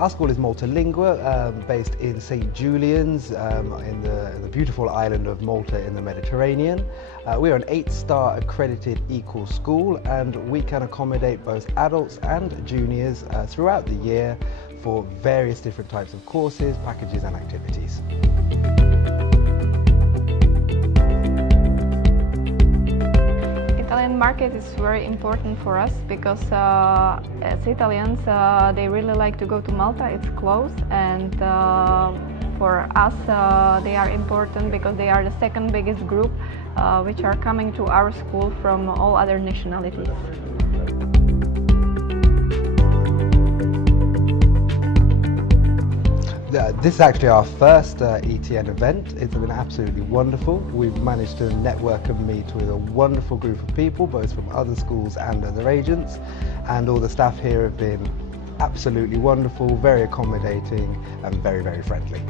Our school is Maltalingua, based in St. Julian's in the beautiful island of Malta in the Mediterranean. We are an 8-star accredited EAQUALS school, and we can accommodate both adults and juniors throughout the year for various different types of courses, packages and activities. Italian market is very important for us because as Italians they really like to go to Malta. It's close, and for us they are important because they are the second biggest group which are coming to our school from all other nationalities. This is actually our first ETN event. It's been absolutely wonderful. We've managed to network and meet with a wonderful group of people, both from other schools and other agents, and all the staff here have been absolutely wonderful, very accommodating and very, very friendly.